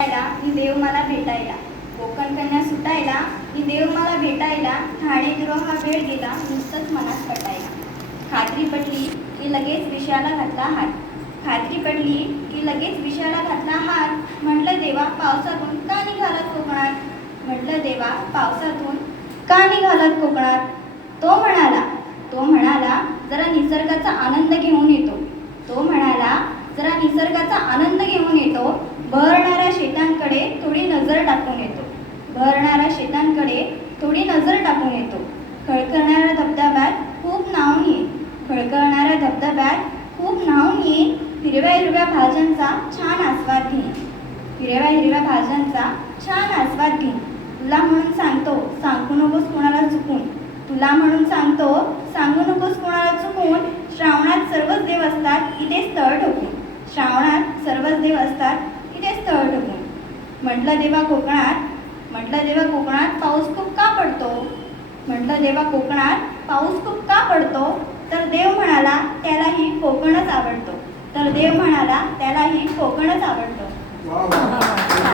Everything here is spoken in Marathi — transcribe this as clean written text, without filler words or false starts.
मी देव मला भेटायला, कोकण कन्या सुटायला मी देव मला भेटायला, ठाणे गिरोह हा वेळ गेला नुसतंच मनात पटायला. खात्री पटली की लगेच विषयाला घातला हात, खात्री पडली की लगेच विषयाला घातला हात. म्हटलं देवा पावसातून का निघालात कोकणात, म्हटलं देवा पावसातून का निघालात कोकणात. तो म्हणाला जरा निसर्गाचा आनंद घेऊन येतो, तो म्हणाला जरा निसर्गाचा आनंद घेऊन येतो. बहरणाऱ्या शेतांकडे थोडी नजर टाकून येतो, बहरणाऱ्या शेतांकडे थोडी नजर टाकून येतो. खळखळणाऱ्या धबधब्यात खूप न्हाऊन येईन, खळखळणाऱ्या धबधब्यात खूप न्हाऊन येईन. हिरव्या हिरव्या भाज्यांचा छान आस्वाद घेईन, हिरव्या हिरव्या भाज्यांचा छान आस्वाद घेईन. तुला म्हणून सांगतो सांगू नकोस कोणाला चुकून, तुला म्हणून सांगतो सांगू नकोस कोणाला चुकून. श्रावणात सर्वच देव असतात इथे स्थळ ठोकून, श्रावणात सर्वच देव असतात इथे स्थळ ठोकून. म्हटलं देवा कोकणात पाऊस खूप का पडतो, म्हटलं देवा कोकणात पाऊस खूप का पडतो. तर देव म्हणाला त्यालाही कोकणच आवडतो, तर देव म्हणाला त्यालाही कोकणच आवडतो.